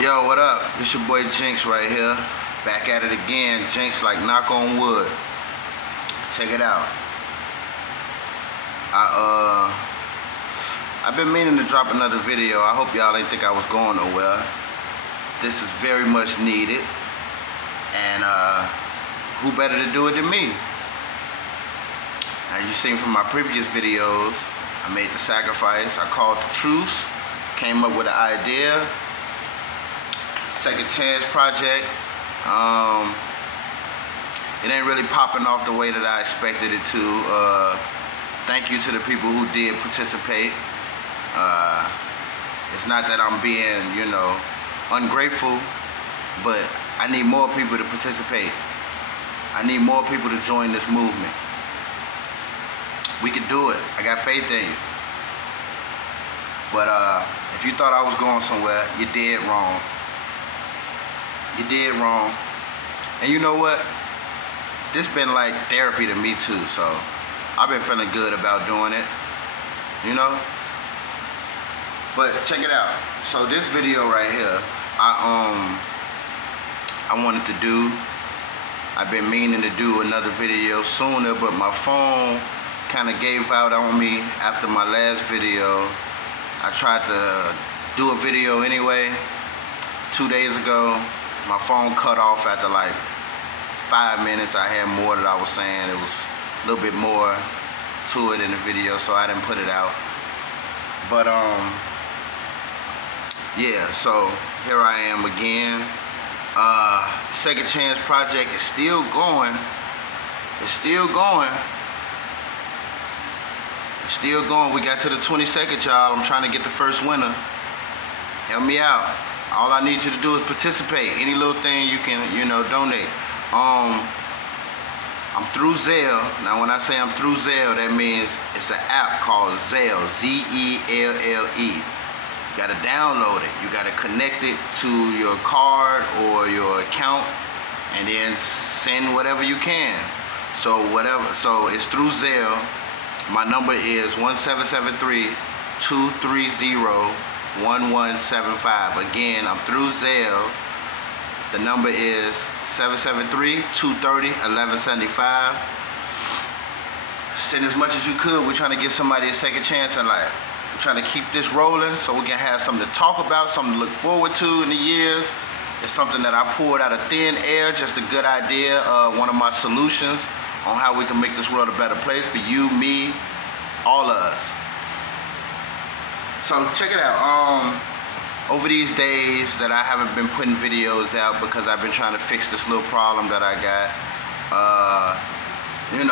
Yo, what up? It's your boy Jinx right here. Back at it again. Jinx like knock on wood. Check it out. I've been meaning to drop another video. I hope y'all ain't think I was going nowhere. This is very much needed. And who better to do it than me? As you seen from my previous videos, I made the sacrifice. I called the truce. Came up with an idea. Second Chance Project. It ain't really popping off the way that I expected it to. Thank you to the people who did participate. It's not that I'm being, ungrateful, but I need more people to participate. I need more people to join this movement. We can do it. I got faith in you. But if you thought I was going somewhere, you did wrong. You did wrong. And you know what? This been like therapy to me too, so I've been feeling good about doing it, But check it out. So this video right here, I wanted to do. I've been meaning to do another video sooner, but my phone kind of gave out on me after my last video. I tried to do a video anyway 2 days ago. My phone cut off after like 5 minutes. I had more that I was saying. It was a little bit more to it in the video, so I didn't put it out. But yeah, so here I am again. The Second Chance Project is still going. It's still going. It's still going. We got to the 22nd, y'all. I'm trying to get the first winner. Help me out. All I need you to do is participate. Any little thing you can, donate. I'm through Zelle. Now, when I say I'm through Zelle, that means it's an app called Zelle, Z-E-L-L-E. You gotta download it. You gotta connect it to your card or your account, and then send whatever you can. So it's through Zelle. My number is 1732301175. Again, I'm through Zelle. The number is 773-230-1175. Send as much as you could. We're trying to give somebody a second chance in life. We're trying to keep this rolling so we can have something to talk about, something to look forward to in the years. It's something that I pulled out of thin air, just a good idea. One of my solutions on how we can make this world a better place for you, me, all of us. So check it out. Over these days that I haven't been putting videos out because I've been trying to fix this little problem that I got.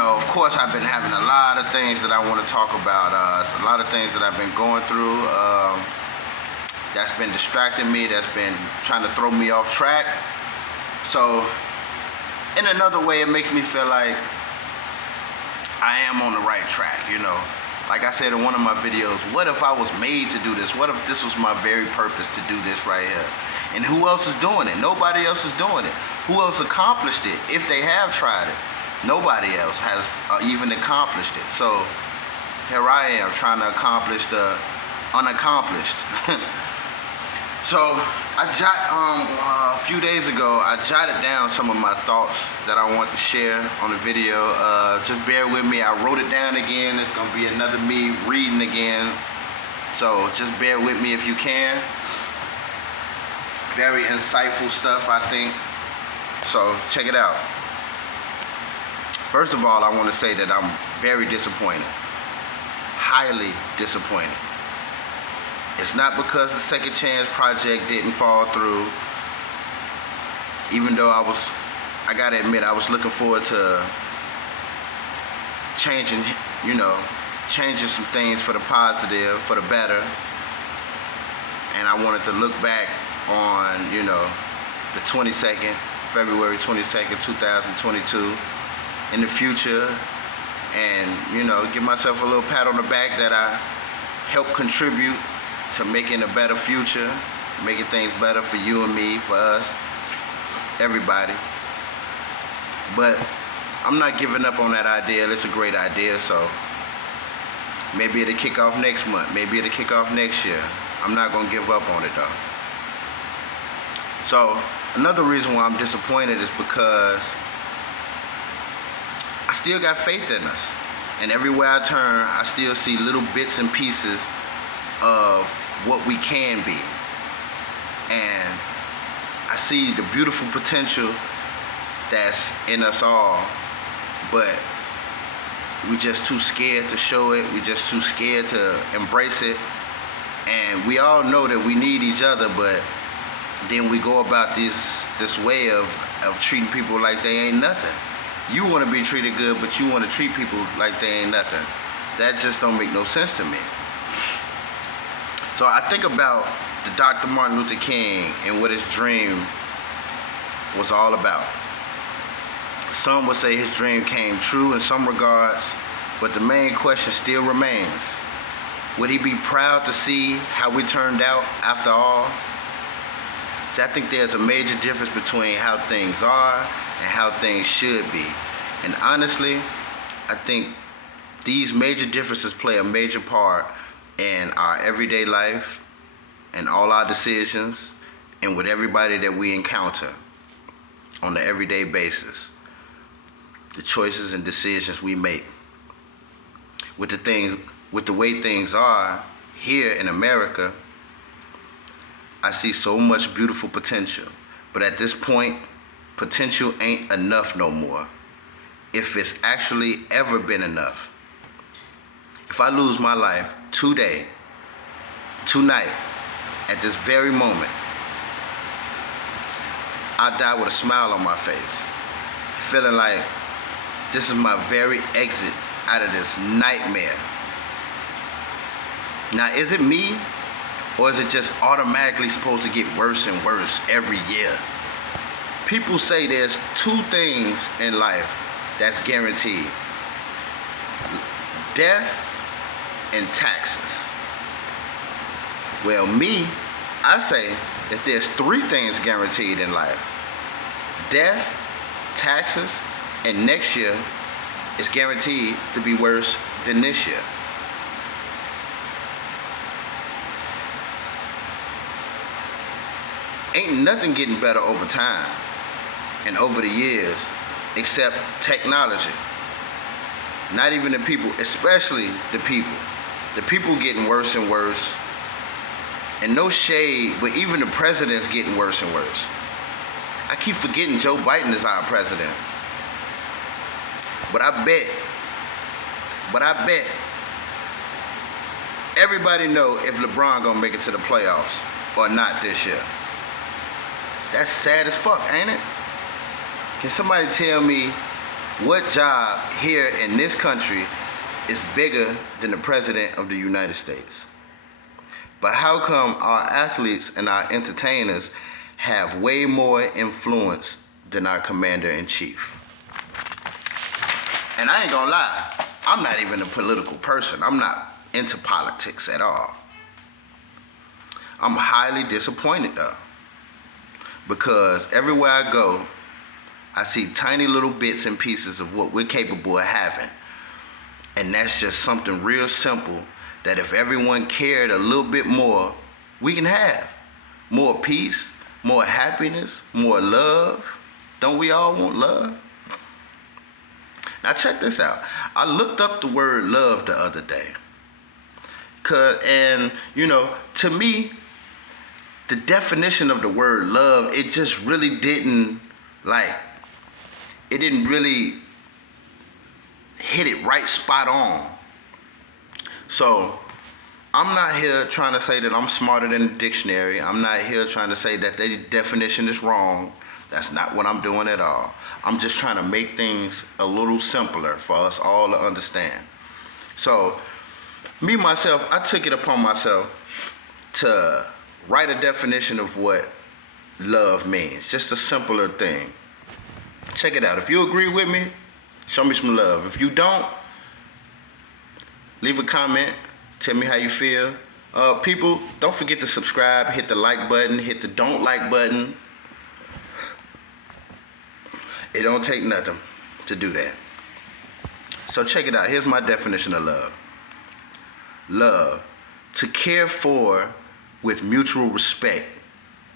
Of course I've been having a lot of things that I want to talk about. A lot of things that I've been going through that's been distracting me, that's been trying to throw me off track. So in another way, it makes me feel like I am on the right track, Like I said in one of my videos, what if I was made to do this? What if this was my very purpose to do this right here? And who else is doing it? Nobody else is doing it. Who else accomplished it if they have tried it? Nobody else has even accomplished it. So here I am trying to accomplish the unaccomplished. So a few days ago, I jotted down some of my thoughts that I want to share on the video. Just bear with me. I wrote it down again. It's gonna be another me reading again. So just bear with me if you can. Very insightful stuff, I think. So check it out. First of all, I want to say that I'm very disappointed. Highly disappointed. It's not because the Second Chance Project didn't fall through, even though I gotta admit, I was looking forward to changing some things for the positive, for the better. And I wanted to look back on, the 22nd, February 22nd, 2022, in the future, and, give myself a little pat on the back that I helped contribute to making a better future, making things better for you and me, for us, everybody. But I'm not giving up on that idea. It's a great idea, so maybe it'll kick off next month. Maybe it'll kick off next year. I'm not gonna give up on it though. So another reason why I'm disappointed is because I still got faith in us. And everywhere I turn, I still see little bits and pieces of what we can be. And I see the beautiful potential that's in us all, but we just too scared to show it. We just too scared to embrace it. And we all know that we need each other, but then we go about this way of treating people like they ain't nothing. You want to be treated good, but you want to treat people like they ain't nothing. That just don't make no sense to me. So I think about the Dr. Martin Luther King and what his dream was all about. Some would say his dream came true in some regards, but the main question still remains. Would he be proud to see how we turned out after all? See, I think there's a major difference between how things are and how things should be. And honestly, I think these major differences play a major part in our everyday life and all our decisions and with everybody that we encounter on an everyday basis. The choices and decisions we make. With the way things are here in America, I see so much beautiful potential. But at this point, potential ain't enough no more. If it's actually ever been enough. If I lose my life today, tonight, at this very moment, I die with a smile on my face, feeling like this is my very exit out of this nightmare. Now, is it me, or is it just automatically supposed to get worse and worse every year? People say there's two things in life that's guaranteed: death and taxes. Well, me, I say that there's three things guaranteed in life: death, taxes, and next year is guaranteed to be worse than this year. Ain't nothing getting better over time and over the years except technology. Not even the people, especially the people. The people getting worse and worse. And no shade, but even the president's getting worse and worse. I keep forgetting Joe Biden is our president. But I bet everybody know if LeBron gonna make it to the playoffs or not this year. That's sad as fuck, ain't it? Can somebody tell me what job here in this country is bigger than the President of the United States? But how come our athletes and our entertainers have way more influence than our commander-in-chief? And I ain't gonna lie, I'm not even a political person. I'm not into politics at all. I'm highly disappointed though, because everywhere I go, I see tiny little bits and pieces of what we're capable of having. And that's just something real simple that if everyone cared a little bit more, we can have. More peace, more happiness, more love. Don't we all want love? Now check this out. I looked up the word love the other day. And to me, the definition of the word love, it just really didn't really hit it right spot on. So I'm not here trying to say that I'm smarter than the dictionary. I'm not here trying to say that the definition is wrong. That's not what I'm doing at all. I'm just trying to make things a little simpler for us all to understand. So me, myself, I took it upon myself to write a definition of what love means. Just a simpler thing. Check it out. If you agree with me, show me some love. If you don't, leave a comment. Tell me how you feel. People, don't forget to subscribe. Hit the like button. Hit the don't like button. It don't take nothing to do that. So check it out. Here's my definition of love. Love, to care for with mutual respect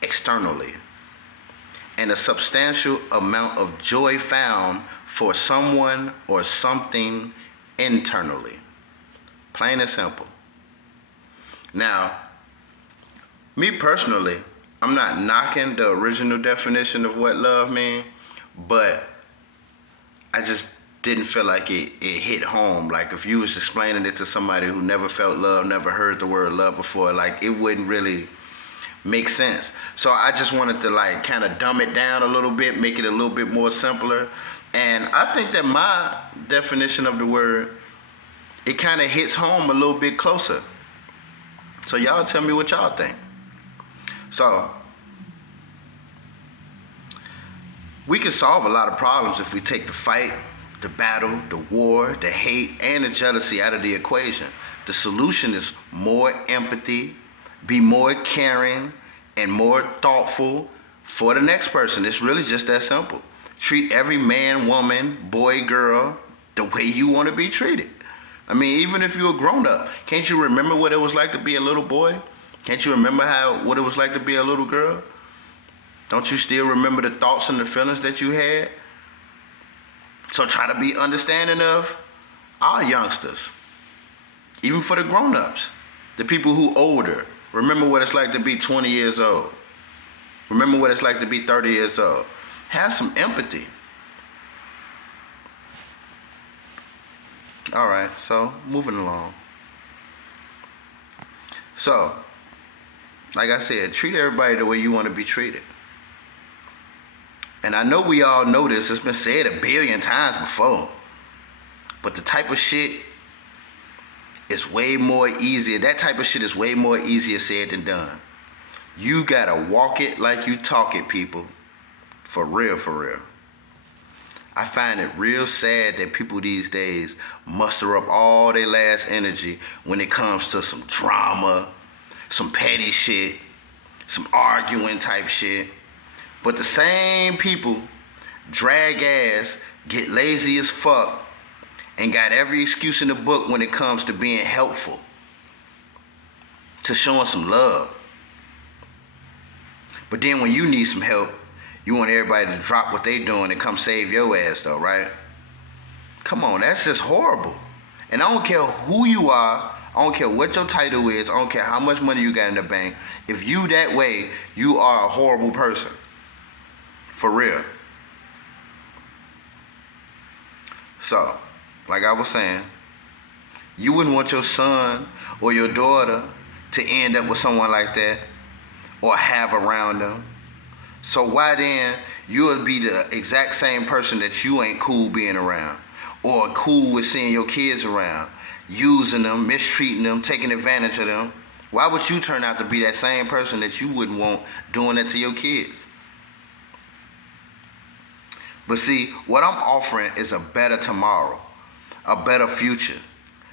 externally, and a substantial amount of joy found for someone or something internally. Plain and simple. Now, me personally, I'm not knocking the original definition of what love means, but I just didn't feel like it hit home. Like if you was explaining it to somebody who never felt love, never heard the word love before, like it wouldn't really make sense. So I just wanted to like kind of dumb it down a little bit, make it a little bit more simpler. And I think that my definition of the word, it kind of hits home a little bit closer. So y'all tell me what y'all think. So we can solve a lot of problems if we take the fight, the battle, the war, the hate, and the jealousy out of the equation. The solution is more empathy, be more caring, and more thoughtful for the next person. It's really just that simple. Treat every man, woman, boy, girl, the way you want to be treated. I mean, even if you're a grown-up, can't you remember what it was like to be a little boy? Can't you remember what it was like to be a little girl? Don't you still remember the thoughts and the feelings that you had? So try to be understanding of our youngsters. Even for the grown-ups, the people who older. Remember what it's like to be 20 years old. Remember what it's like to be 30 years old. Have some empathy. All right, so moving along. So, like I said, treat everybody the way you want to be treated. And I know we all know this. It's been said a billion times before. But the type of shit is way more easier. That type of shit is way more easier said than done. You gotta walk it like you talk it, people. For real, for real. I find it real sad that people these days muster up all their last energy when it comes to some drama, some petty shit, some arguing type shit. But the same people drag ass, get lazy as fuck, and got every excuse in the book when it comes to being helpful, to showing some love. But then when you need some help, you want everybody to drop what they doing and come save your ass though, right? Come on, that's just horrible. And I don't care who you are, I don't care what your title is, I don't care how much money you got in the bank. If you that way, you are a horrible person. For real. So, like I was saying, you wouldn't want your son or your daughter to end up with someone like that or have around them. So why then you would be the exact same person that you ain't cool being around or cool with seeing your kids around, using them, mistreating them, taking advantage of them? Why would you turn out to be that same person that you wouldn't want doing that to your kids? But see, what I'm offering is a better tomorrow, a better future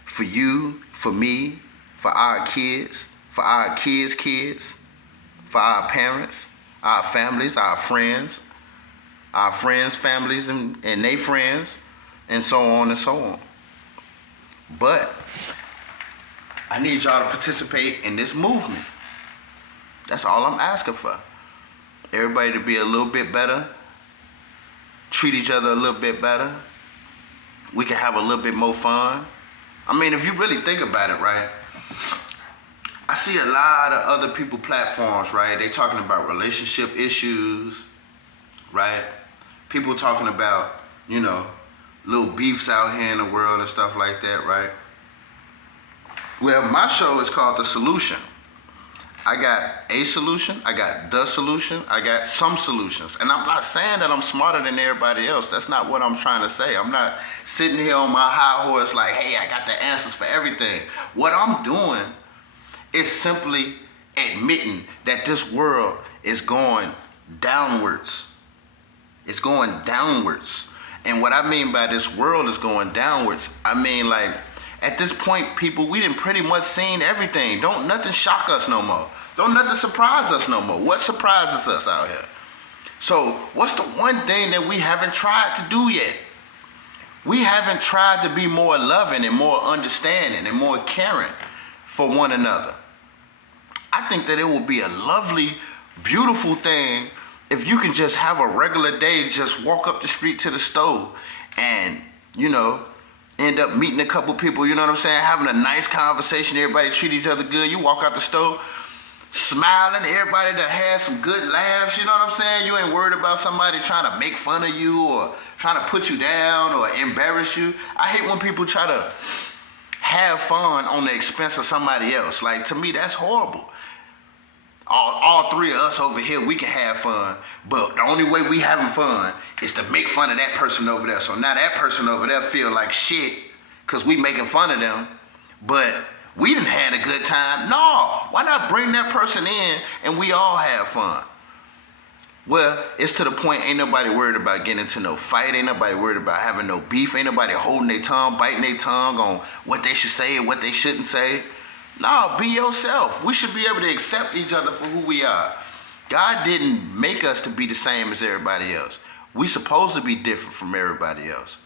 for you, for me, for our kids, for our kids' kids, for our parents, our families, our friends' families, and their friends, and so on and so on. But I need y'all to participate in this movement. That's all I'm asking for. Everybody to be a little bit better, treat each other a little bit better. We can have a little bit more fun. I mean, if you really think about it, right? I see a lot of other people platforms, right? They talking about relationship issues, right? People talking about, you know, little beefs out here in the world and stuff like that, right? Well, my show is called The Solution. I got a solution, I got the solution, I got some solutions. And I'm not saying that I'm smarter than everybody else. That's not what I'm trying to say. I'm not sitting here on my high horse like, hey, I got the answers for everything. What I'm doing is simply admitting that this world is going downwards. It's going downwards. And what I mean by this world is going downwards, I mean like, at this point, people, we done pretty much seen everything. Don't nothing shock us no more. Don't nothing surprise us no more. What surprises us out here? So what's the one thing that we haven't tried to do yet? We haven't tried to be more loving and more understanding and more caring for one another. I think that it will be a lovely, beautiful thing if you can just have a regular day, just walk up the street to the store and, end up meeting a couple people, you know what I'm saying? Having a nice conversation, everybody treat each other good. You walk out the store smiling, everybody that has some good laughs, you know what I'm saying? You ain't worried about somebody trying to make fun of you or trying to put you down or embarrass you. I hate when people try to have fun on the expense of somebody else. Like, to me, that's horrible. All three of us over here, we can have fun, but the only way we having fun is to make fun of that person over there. So now that person over there feel like shit because we making fun of them, but we done had a good time. No, why not bring that person in and we all have fun? Well, it's to the point ain't nobody worried about getting into no fight. Ain't nobody worried about having no beef. Ain't nobody holding their tongue, biting their tongue on what they should say and what they shouldn't say. No, be yourself. We should be able to accept each other for who we are. God didn't make us to be the same as everybody else. We supposed to be different from everybody else.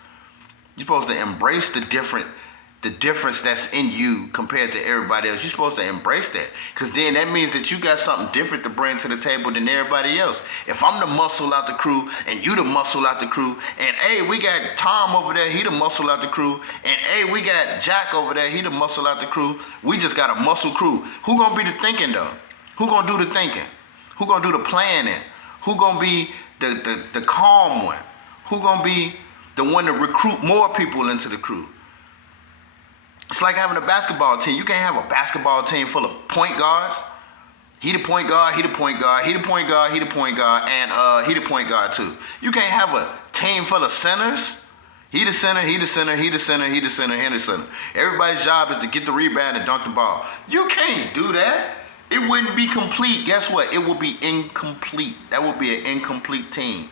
You're supposed to embrace the difference that's in you compared to everybody else. You're supposed to embrace that, because then that means that you got something different to bring to the table than everybody else. If I'm the muscle out the crew and you the muscle out the crew, and hey, we got Tom over there, he the muscle out the crew, and hey, we got Jack over there, he the muscle out the crew, we just got a muscle crew. Who gonna be the thinking though? Who gonna do the thinking? Who gonna do the planning? Who gonna be the calm one? Who gonna be the one to recruit more people into the crew? It's like having a basketball team. You can't have a basketball team full of point guards. He the point guard, he the point guard, he the point guard, he the point guard, and he the point guard too. You can't have a team full of centers. He the center, he the center, he the center, he the center, he the center. Everybody's job is to get the rebound and dunk the ball. You can't do that. It wouldn't be complete. Guess what? It will be incomplete. That would be an incomplete team.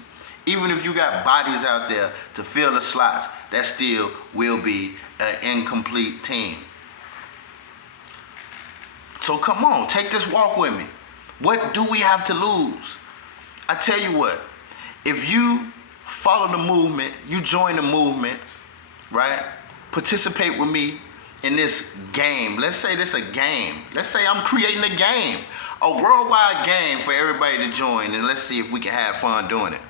Even if you got bodies out there to fill the slots, that still will be an incomplete team. So come on, take this walk with me. What do we have to lose? I tell you what, if you follow the movement, you join the movement, right? Participate with me in this game. Let's say this a game. Let's say I'm creating a game, a worldwide game for everybody to join, and let's see if we can have fun doing it.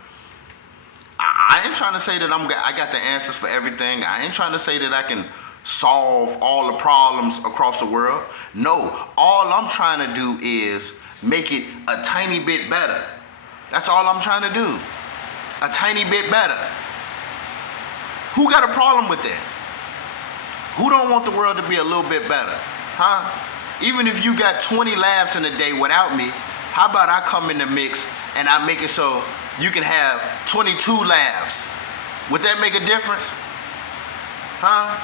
I ain't trying to say that I got the answers for everything. I ain't trying to say that I can solve all the problems across the world. No, all I'm trying to do is make it a tiny bit better. That's all I'm trying to do. A tiny bit better. Who got a problem with that? Who don't want the world to be a little bit better? Huh? Even if you got 20 laughs in a day without me, how about I come in the mix and I make it so you can have 22 laughs? Would that make a difference? Huh?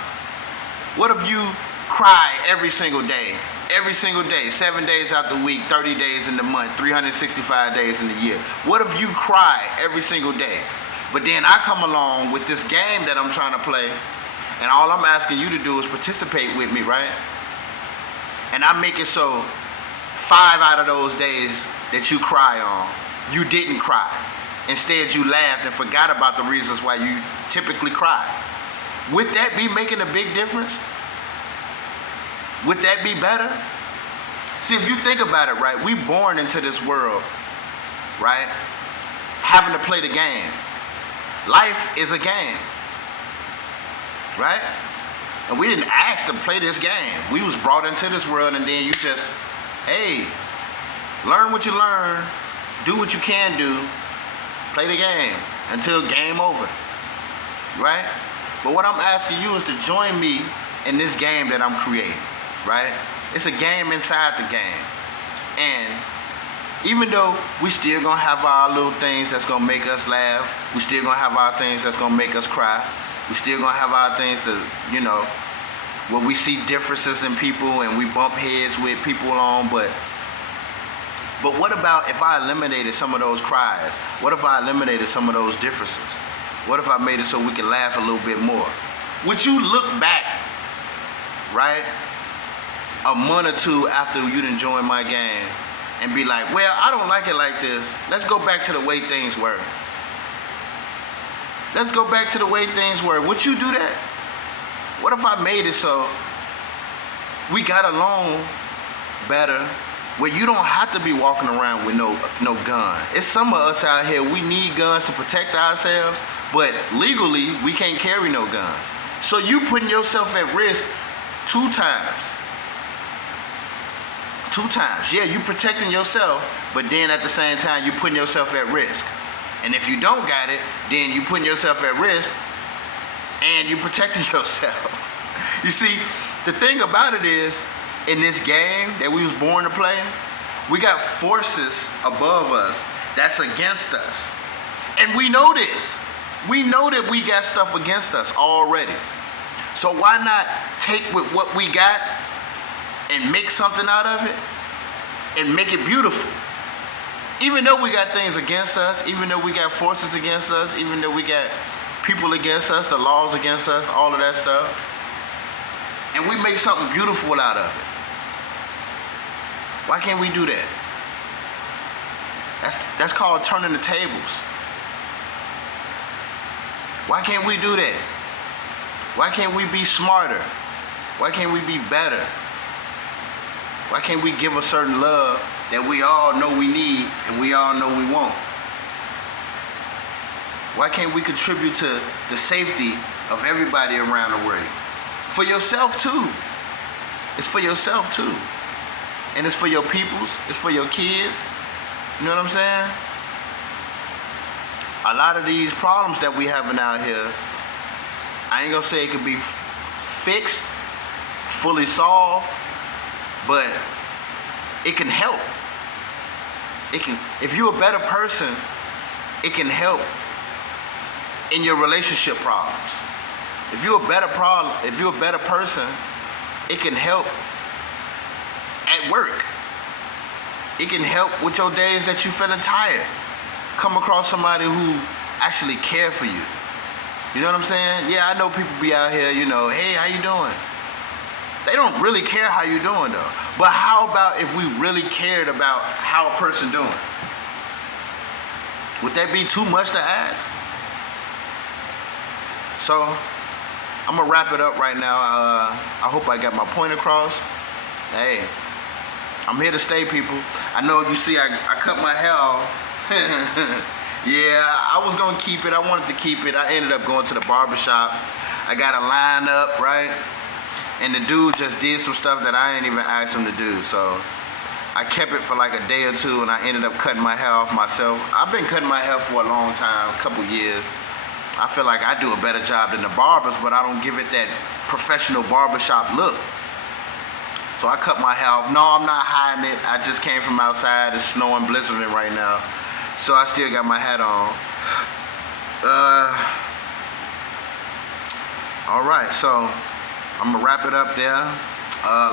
What if you cry every single day? Every single day, 7 days out the week, 30 days in the month, 365 days in the year. What if you cry every single day? But then I come along with this game that I'm trying to play, and all I'm asking you to do is participate with me, right? And I make it so 5 out of those days that you cry on, you didn't cry. Instead, you laughed and forgot about the reasons why you typically cry. Would that be making a big difference? Would that be better? See, if you think about it, right, we born into this world, right, having to play the game. Life is a game, right? And we didn't ask to play this game. We was brought into this world, and then you just, hey, learn what you learn, do what you can do, play the game until game over, right? But what I'm asking you is to join me in this game that I'm creating, right? It's a game inside the game. And even though we still gonna have our little things that's gonna make us laugh, we still gonna have our things that's gonna make us cry, we still gonna have our things that, where we see differences in people and we bump heads with people on, but what about if I eliminated some of those cries? What if I eliminated some of those differences? What if I made it so we can laugh a little bit more? Would you look back, right, a month or two after you done joined my game and be like, well, I don't like it like this. Let's go back to the way things were. Let's go back to the way things were. Would you do that? What if I made it so we got along better, where you don't have to be walking around with no gun. It's some of us out here, we need guns to protect ourselves, but legally we can't carry no guns. So you putting yourself at risk 2 times. 2 times. Yeah, you protecting yourself, but then at the same time you putting yourself at risk. And if you don't got it, then you putting yourself at risk and you protecting yourself. You see, the thing about it is, in this game that we was born to play, we got forces above us that's against us. And we know this. We know that we got stuff against us already. So why not take with what we got and make something out of it and make it beautiful? Even though we got things against us, even though we got forces against us, even though we got people against us, the laws against us, all of that stuff, and we make something beautiful out of it. Why can't we do that? That's called turning the tables. Why can't we do that? Why can't we be smarter? Why can't we be better? Why can't we give a certain love that we all know we need and we all know we want? Why can't we contribute to the safety of everybody around the world? For yourself too. It's for yourself too. And it's for your peoples, it's for your kids. You know what I'm saying? A lot of these problems that we having out here, I ain't gonna say it could be fixed, fully solved, but it can help. It can, if you're a better person, it can help in your relationship problems. If you're a better person, it can help at work. It can help with your days that you feeling tired. Come across somebody who actually care for you. You know what I'm saying? Yeah, I know people be out here, you know, hey, how you doing? They don't really care how you doing though. But how about if we really cared about how a person doing? Would that be too much to ask? So, I'm gonna wrap it up right now. I hope I got my point across. Hey, I'm here to stay, people. I know you see I cut my hair off. Yeah, I was gonna keep it. I wanted to keep it. I ended up going to the barbershop. I got a line up, right? And the dude just did some stuff that I didn't even ask him to do. So I kept it for like a day or two and I ended up cutting my hair off myself. I've been cutting my hair for a long time, a couple years. I feel like I do a better job than the barbers, but I don't give it that professional barbershop look. So I cut my hair off. No, I'm not hiding it. I just came from outside. It's snowing, blizzarding right now. So I still got my hat on. All right, so I'm gonna wrap it up there.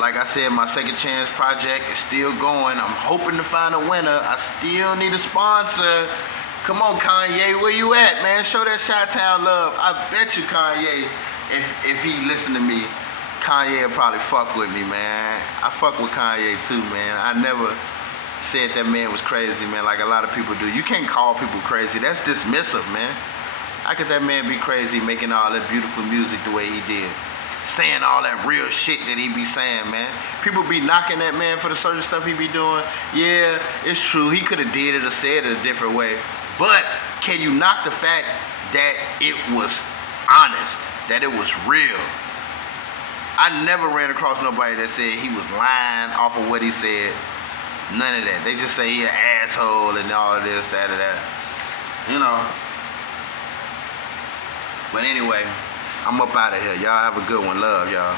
Like I said, my Second Chance project is still going. I'm hoping to find a winner. I still need a sponsor. Come on, Kanye, where you at, man? Show that Chi-Town love. I bet you Kanye, if he listen to me, Kanye will probably fuck with me, man. I fuck with Kanye too, man. I never said that man was crazy, man, like a lot of people do. You can't call people crazy. That's dismissive, man. How could that man be crazy making all that beautiful music the way he did? Saying all that real shit that he be saying, man. People be knocking that man for the certain stuff he be doing. Yeah, it's true. He could have did it or said it a different way. But can you knock the fact that it was honest, that it was real? I never ran across nobody that said he was lying off of what he said. None of that. They just say he an asshole and all of this, that, or that. You know. But anyway, I'm up out of here. Y'all have a good one. Love, y'all.